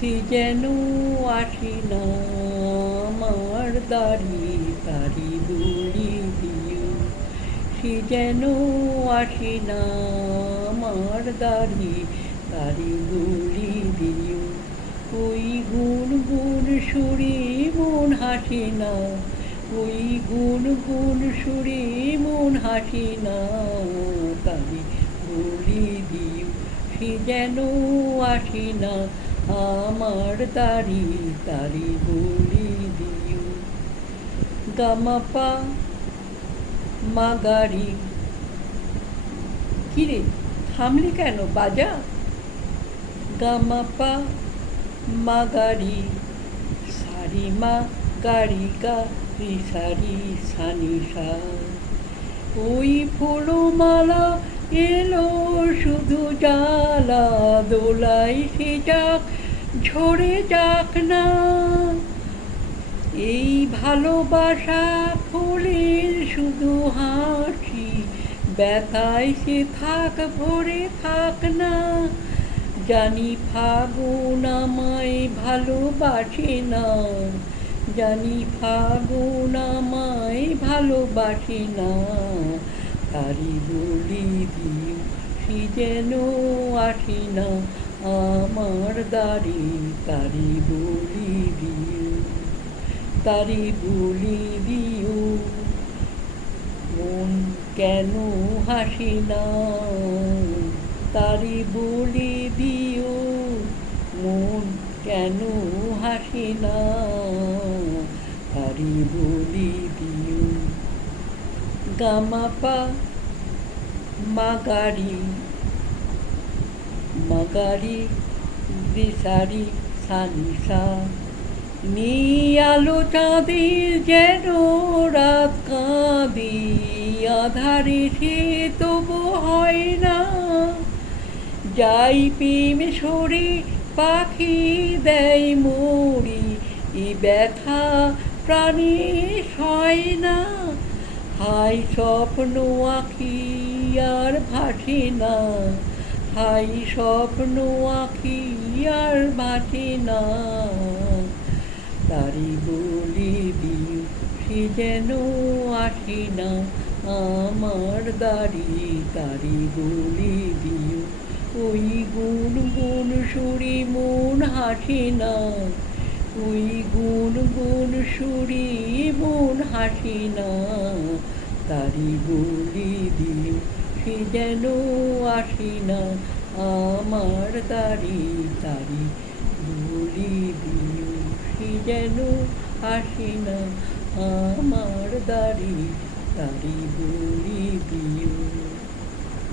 সে যেন আসে না আমার দাড়ি তারি বলি দিও, সে যেন আসে না আমার দাড়ি তারি বলি দিও। ওই গুন গুন সুরে মন হাসে না, ওই গুন গুন সুরে মন হাসে না, তারি বলি দিও, সে যেন আসে না আমার দাড়ি তারি বলি দিও। গামাপা মাগারি, কিরে থামলি কেন বাজা? গামাপা মাগারি সারি মা গারি গা রি সারি সানি সা। ওই ফুলমালা এলো শুধু জ্বালা, দোলাই সে যাক ঝরে যাক না, এই ভালোবাসা ফুলের শুধু হাসি, ব্যথায় সে থাক ভরে থাক না। জানি ফাগুন আমায় ভালোবাসে না, জানি ফাগুন আমায় ভালোবাসে না, তারি বলি দিও, সে যেন আসে না আমার দাড়ি তারি বলি দিও, তারি বলি দিও। মন কেন হাসে না তারি বলি দিও, মন কেন হাসে না তারি বলি দিও। গামাপা মাগারি মাগারি রিসারি সানিসা। আলো চাঁদের যেন রাত কাঁদি, আধারে সে তবু হয় না, যাই প্রেম সরে পাখি দেয় মরি, এ ব্যথা প্রাণে সয় না। হাই স্বপ্ন আঁখি আর ভাসে না, হাই স্বপ্ন আঁখি আর ভাসে না, তারি বলি দিও, সে যেন আসে না আমার দাড়ি তারি বলি দিও। ওই গুন গুন সুরে মন হাসে না, ওই গুন গুন সুরে মন হাসে না, তারি বলি দিও, সে যেন আসে না আমার দাড়ি তারি বলি দিও, সে যেন আসে না আমার দাড়ি তারি বলি দিও।